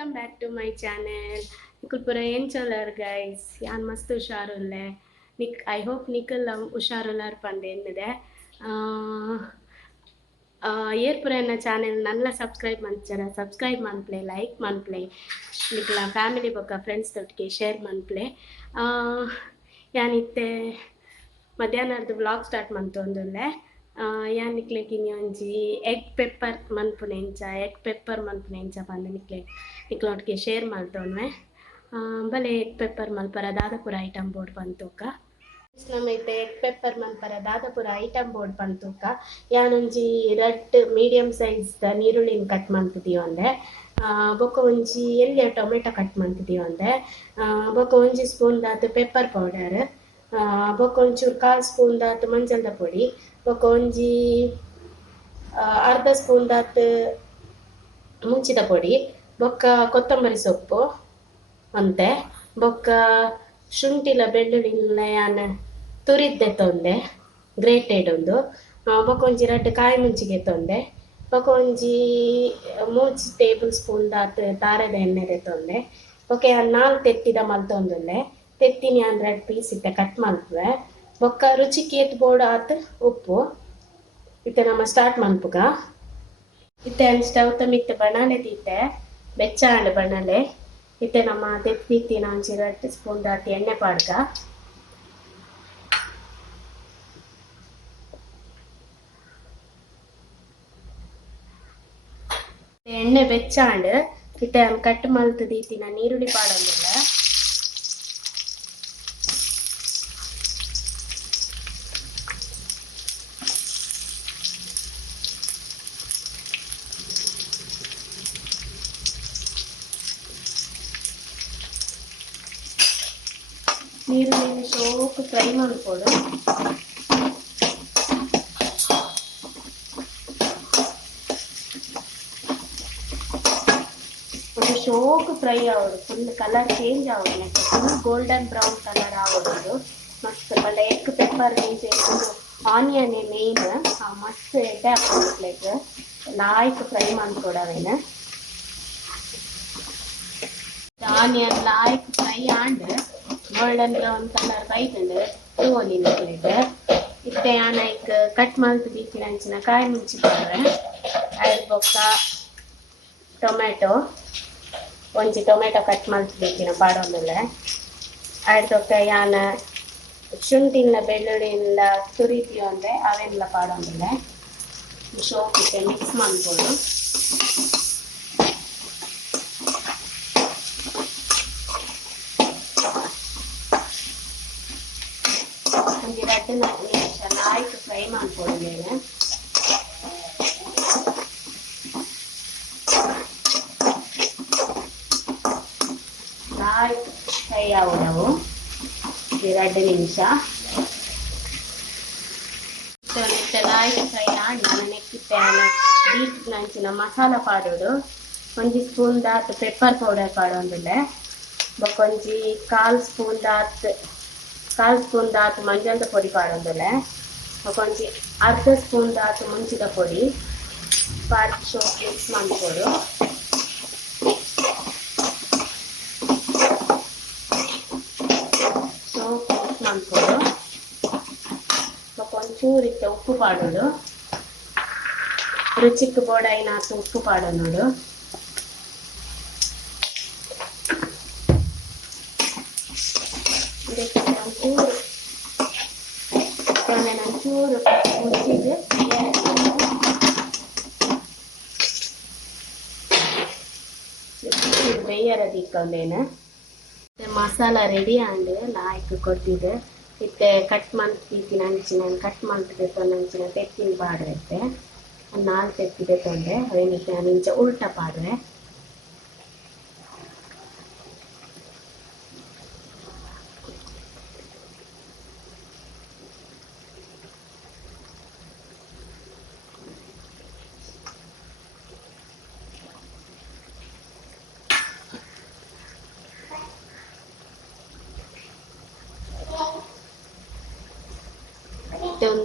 Welcome back to my channel. Nikhil ಪುರ ಏನು ಚಲರ್ ಗೈಸ್, ಯಾನ್ ಮಸ್ತ್ ಹುಷಾರುಲ್ಲೆ. ಐ ಹೋಪ್ ನಿಖಿಲ್ ಹುಷಾರುಲ್ಲಾರ್ ಪಂದೆ ಎನ್ನದೆ ಏರ್ ಪುರ ಎನ್ನ ಚಾನೆಲ್ ನಲ್ಲ ಸಬ್ಸ್ಕ್ರೈಬ್ ಮಂಚರ, ಸಬ್ಸ್ಕ್ರೈಬ್ ಮನ್ಪ್ಲೆ, ಲೈಕ್ ಮನ್ಪ್ಲೆ, ನಿಖಿಲ ಫ್ಯಾಮಿಲಿ ಬೊಕ್ಕ ಫ್ರೆಂಡ್ಸ್ ತೊಟ್ಟಿಗೆ ಶೇರ್ ಮನ್ಪ್ಲೆ. ಯಾನಿತ್ತೆ ಮಧ್ಯಾಹ್ನದ ವ್ಲಾಗ್ ಸ್ಟಾರ್ಟ್ ಮಂತೊಂದುಲ್ಲೆ. ಯಾನ್ ನಿಕ್ಲೆಗ್ ಒಂಜಿ ಎಗ್ ಪೆಪ್ಪರ್ ಮನ್ಪುನೆಂಚ ಪಂದ್ ನಿಕ್ಲೊಟ್ಟಿಗೆ ಶೇರ್ ಮಲ್ತೊನ್ವೆ. ಬಲೆ ಎಗ್ ಪೆಪ್ಪರ್ ಮಲ್ಪರ ದಾದ ಪೂರ ಐಟಮ್ ಬೋರ್ಡ್ ಪಂತುಕ್ಕ. ನಮೈತೆ ಎಗ್ ಪೆಪ್ಪರ್ ಮಲ್ಪರ ದಾದ ಪೂರ ಐಟಮ್ ಬೋರ್ಡ್ ಪಂತುಕ್ಕ. ಯಾನೊಂಜಿ ರೆಡ್ ಮೀಡಿಯಂ ಸೈಜ್ ನೀರುಳ್ಳಿನ ಕಟ್ ಮಂತಿದೀವಂದೆ. ಬೊಕ್ಕ ಒಂಜಿ ಎಲ್ಲಿ ಟೊಮೆಟೊ ಕಟ್ ಮಂತಿದೀವಂದೆ. ಬೊಕ್ಕ ಒಂಜಿ ಸ್ಪೂನ್ ದಾತ್ ಪೆಪ್ಪರ್ ಪೌಡರ್, ಬೊಕ್ಕ ಒಂಚೂರು 1/4 ಸ್ಪೂನ್ ದಾತ್ ಮಂಜಲ್ದ ಪೊಡಿ, ಬೊಕ್ಕ ಒಂಜಿ ಅರ್ಧ ಸ್ಪೂನ್ ದಾತ್ ಮುಂಚಿದ ಪೊಡಿ, ಬೊಕ್ಕ ಕೊತ್ತಂಬರಿ ಸೊಪ್ಪು ಅಂತೆ, ಬೊಕ್ಕ ಶುಂಠಿಲ ಬೆಳ್ಳುಳ್ಳಿನ ಯಾನ್ ತುರಿದ್ದೆ ತೊಂದೆ ಗ್ರೇಟೆಡ್ ಒಂದು, ಬೊಕ್ಕ ಒಂಜಿ 2 ಕಾಯಿ ಮುಂಚಿಗೆ ತೊಂದೆ, ಬೊಕ್ಕ ಒಂಜಿ 3 ಟೇಬಲ್ ಸ್ಪೂನ್ ದಾತ್ ತಾರದ ಎಣ್ಣೆ ತೊಂದೆ. ಬೊಕ್ಕ ಯಾನ್ 4 ತೆತ್ತಿದ ಮಲ್ತೊಂದುಲ್ಲೆ. ತೆತ್ತಿನ ಯಾನ್ 2 ಪೀಸ್ ಇತ್ತೆ ಕಟ್ ಮಲ್ಪುವೆ. ಬೊಕ್ಕ ರುಚಿಗೆ ಏತ್ ಬೋರ್ಡ್ ಆತ್ ಉಪ್ಪು ಇತ್ತೆ ನಮ್ಮ ಸ್ಟಾರ್ಟ್ ಮನ್ಪುಗ. ಇತ್ತೆ ಸ್ಟವ್ ಮಿತ್ತೆ ಬಣಲೆ ತೀತೆ ಬೆಚ್ಚಾಂಡ್ ಬಣಲೆ ಇತ್ತೆ ನಮ್ಮ ತೆತ್ತಿನ ಒಂಜಿ 2 ಸ್ಪೂನ್ ದಾತ್ ಎಣ್ಣೆ ಪಾಡ್ಗ. ಎಣ್ಣೆ ಬೆಚ್ಚಾಂಡ್ ಇತ್ತೆ ಕಟ್ ಮಲ್ತ್ ದೀತಿನ ನೀರುಳ್ಳಿ ಪಾಡೊಂದುಲ್ಲ. ನೀರುಳ್ಳಿ ಶೋಕು ಫ್ರೈ ಮಾಡ್ಕೊಡು. ಒಂದು ಶೋಕು ಫ್ರೈ ಆಗೋದು, ಫುಲ್ ಕಲರ್ ಚೇಂಜ್ ಆಗೋದು, ಫುಲ್ ಗೋಲ್ಡನ್ ಬ್ರೌನ್ ಕಲರ್ ಆಗೋದು ಮಸ್ತ್. ಬಲ್ಲ ಎಗ್ ಪೆಪ್ಪರ್ ಆನಿಯನ್ ಮೇಯ್ನ್ ಮಸ್ತ್ ಎಡ್ಡೆ ಹಾಕೋದು ಲಾಯ್ಕ್ ಫ್ರೈ ಮಾಡ್ಕೊಡವೇನು. ಆನಿಯನ್ ಲಾಯ್ಕ್ fry and golden brown colour ಬೈತಂಡು ತೂವೊಲಿ ನಿಕ್ಲೆಗ್. ಇತ್ತೆ ಆನೈಕ್ ಕಟ್ ಮಲ್ತ್ ದೀತಿನ ಅಂಚಿನ ಕಾಯಿ ಮುಂಚಿ ಕೊಡ್ರೆ. ಅದ್ರ ಬೊಕ್ಕ ಟೊಮೆಟೊ ಒಂಜಿ ಟೊಮೆಟೊ ಕಟ್ ಮಲ್ತ್ ದೀತಿನ ಪಾಡೊಂದುಲ್ಲೆ. ಅದ್ರ ಬೊಕ್ಕ ಯಾನ್ ಶುಂಠಿನ ಬೆಳ್ಳುಳ್ಳಿನ ತುರಿತೀವಂದ್ರೆ ಅವೆಲ್ಲ ಪಾಡೊಂದುಲ್ಲೆ. ಶೋಕಿತ್ತೆ ಮಿಕ್ಸ್ ಮಾಡ್ಬೋದು. ಒಂಜಿ 2 ನಿಮಿಷ ಲಾಯ್ಕ್ ಫ್ರೈ ಮಾಡ್ಕೊಳ್ಲೇನೆ. ಲಾಯ್ಕ್ ಫ್ರೈ ಆಗೋದವು 2 ನಿಮಿಷ. ಲಾಯ್ಕ್ ಫ್ರೈ ಆಂಡ್ ನಾನು ನೆಕ್ಕಿತ್ತೆ ಬೀಟ್ ನಂಚಿನ ಮಸಾಲ ಪಾಡೋಡು. ಒಂಜಿ ಸ್ಪೂನ್ ದಾತ್ ಪೆಪ್ಪರ್ ಪೌಡರ್ ಪಾಡೊಂದುಲ್ಲೆ. ಬೊಕ್ಕ ಒಂಜಿ 1/4 ಸ್ಪೂನ್ ದಾತ್ ಮಂಜಲ್ದ ಪೊಡಿ ಪಾಡೊಂದುಲ್ಲೆ. ಬೊಕ್ಕ ಒಂಜಿ ಅರ್ಧ ಸ್ಪೂನ್ ದಾತ್ ಮುಂಚಿದ ಪೊಡಿ ಪಾಡಿ ಶೋಕ್ ಮಿಕ್ಸ್ ಮಾಡ್ಕೊಡು. ಶೋಕ್ ಮಿಕ್ಸ್ ಮಾಡ್ಕೊಡು. ಬೊಕ್ಕ ಒಂಚೂರು ಇತ್ತೆ ಉಪ್ಪು ಪಾಡೋದು, ರುಚಿಗೆ ಬೋಡಾಯಿನಾತು ಉಪ್ಪು ಪಾಡೋದು. ಒಂಚೂರು ಮುಚ್ಚಿದ್ದು ಬೇಯರ ದಿಕ್ಕೊಂಡೇನು ಮಸಾಲ ರೆಡಿ ಆಂಡ್ ಲಾಯ್ಕ್ ಕೊಟ್ಟಿದ್ದು. ಇತ್ತೆ ಕಟ್ ಮಲ್ತಿನ ಅಂಚಿನ ಕಟ್ ಮಲ್ತಿದೆ ತೊಂದಂಚಿನ ತೆತ್ತಿನ ಪಾಡ್ರೆ 4 ತೆತ್ತಿದೆ ತೊಂದ್ರೆ ಅವೇನಿತ್ತೆ ಅಂಚ ಉಲ್ಟ ಪಾಡ್ರೆ.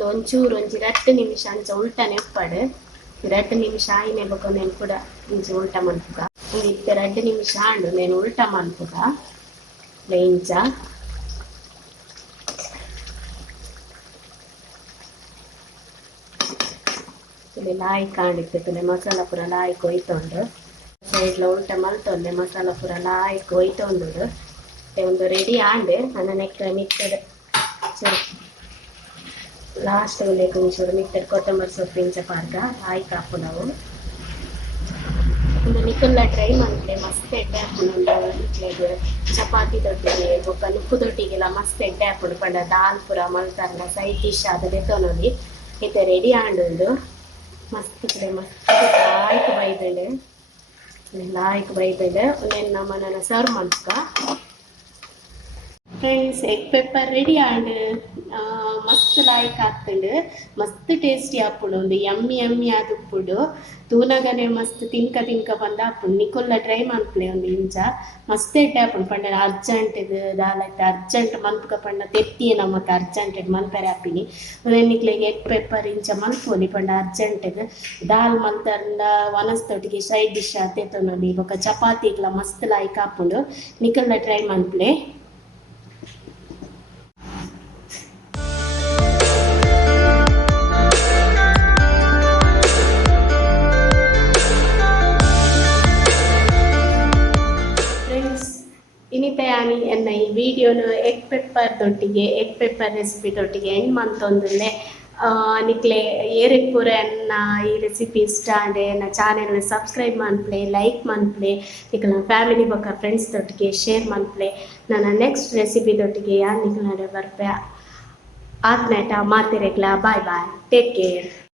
ಒಂಚೂರು ಒಂಜಿ 2 ನಿಮಿಷ ಅಂಚ ಉಲ್ಟನೆ ಉಪ್ಪಡು. 2 ನಿಮಿಷ ಆಯ್ನೆ ಬೊಕ ಕೂಡ ಇಂಚ ಉಲ್ಟ ಮಲ್ಪುಗ. ಇತ್ತೆ 2 ನಿಮಿಷ ಆಂಡು నేను ಉಲ್ಟಾ ಮಲ್ಪುಗ ಲೇಂಚ ಇಲ್ಲಿ ಲಾಯಿ ಕಾಣಿತ್ತೆ ಮಸಾಲ ಪೂರ ಲಾಯಿ ಕೊಯ್ತೊಂಡು ಸೈಡ್ಲ ಉಲ್ಟಾ ಮಲ್ತೊಂದೆ ಮಸಾಲ ಪೂರ ಲಾಯಿ ಕೊಯ್ತೊಂಡು ಒಂದು ರೆಡಿ ಆಂಡೆ ನನ್ನ ನಿಕ್ಕಡೆ ಸರಿ ಲಾಸ್ಟ್ ಬೇಕು ಒಂಚೂರು ಮಿಕ್ತಡೆ ಕೊತ್ತಂಬರಿ ಸೊಪ್ಪಿನ ಪಾರ್ಗ ಲಾಯಿ ಕಾಪು ನಾವು ಒಂದು ನಿಕ್ಕಲ್ಲ ಟ್ರೈ ಮಾಡಿದ್ರೆ ಮಸ್ತ್ ಎಡ್ಡೆ ಹಾಕೊಂಡು ಇಟ್ಲೆಗೆ ಚಪಾತಿ ದೊಡ್ಡಿಗೆ ಬೊಕ್ಕ ನುಕ್ಕು ದೊಡ್ಡಿಗೆಲ್ಲ ಮಸ್ತ್ ಎಡ್ಡೆ ಹಾಕೊಂಡು ಪಂಡ ದಾಲ್ ಪುರ ಮಲ್ತಾರಲ್ಲ ಸೈಡ್ ಡಿಶ್ ಅದು ಬೆತ್ತೊನೊಲಿ ಇತ್ತೆ ರೆಡಿ ಆಂಡುಂಡು ಮಸ್ತ್ ಕಡೆ ಮಸ್ತ್ ಲಾಯ್ಕ್ ಬೈಬೇಳೆ నేను ನಮ್ಮನ್ನ ಸರ್ವ್ ಮಾಡ್ಕ friends egg pepper ready and ಮಸ್ತ್ ಲಾಯ್ಕ್ ಆಗ್ತಂಡು ಮಸ್ತ್ ಟೇಸ್ಟಿ ಆಪುಡು ಒಂದು ಯಮ್ಮಿ ಆದುಪ್ಪುಡು ತೂನಗನೆ ಮಸ್ತ್ ತಿನ್ಕ ಬಂದ ಆಪುಡು ನಿಕೊಲ್ಲ ಟ್ರೈ ಮನ್ಪುಲೆ ಒಂದು ಇಂಚ ಮಸ್ತ್ ಎಡ್ಡೆ ಆಪುಡು ಪಂಡ ಅರ್ಜೆಂಟ್ ದಾಲೈತೆ ಅರ್ಜೆಂಟ್ ಮನ್ಪುಗ ಪಂಡ ತೆತ್ತಿ ನಮ್ಮಕ್ಕೆ ಅರ್ಜೆಂಟ್ ಮಲ್ಪರೆ ಆಪಿನಿ ನಿಕ್ಲೆಗೆ ಎಗ್ ಪೆಪ್ಪರ್ ಇಂಚ ಮಲ್ಪೋಲಿ ಪಂಡ ಅರ್ಜೆಂಟ್ ದಾಲ್ ಮಲ್ತಂಡ ವನಸ್ತೊಟ್ಟಿಗೆ ಸೈಡ್ ಡಿಶ್ ತೆತ್ತೊನೊಲಿ ಬೊಕ ಚಪಾತಿಗ್ಲ ಮಸ್ತ್ ಲಾಯ್ಕ್ ಆಪುಂಡು ನಿಕಲ್ಲ ಟ್ರೈ ಮನ್ಪುಲೆ ಇನಿತೆ ಆನಿ ಎನ್ನ ಈ ವಿಡಿಯೋನು ಎಗ್ ಪೆಪ್ಪರ್ ರೆಸಿಪಿ ತೊಟ್ಟಿಗೆ ಎಂಡ್ ಮಂತೊಂದುಲ್ಲೆ ನಿಕ್ಲೆ ಏರೆಗ್ ಪೂರ ಎನ್ನ ಈ ರೆಸಿಪಿ ಇಷ್ಟ ಆಂಡೆ ಎನ್ನ ಚಾನೆಲ್ನ ಸಬ್ಸ್ಕ್ರೈಬ್ ಮನ್ಪ್ಲೆ ಲೈಕ್ ಮನ್ಪ್ಲೆ ನಿಕ್ಲ ಫ್ಯಾಮಿಲಿ ಬೊಕ್ಕ ಫ್ರೆಂಡ್ಸ್ ತೊಟ್ಟಿಗೆ ಶೇರ್ ಮನ್ಪ್ಲೆ ನನ್ನ ನೆಕ್ಸ್ಟ್ ರೆಸಿಪಿ ತೊಟ್ಟಿಗೆ ನಿಕ್ಲ ಬರ್ಪೆ ಆತ್ನೇಟ ಮಾತಿರೆಗ್ಲ ಬಾಯ್ ಟೇಕ್ ಕೇರ್.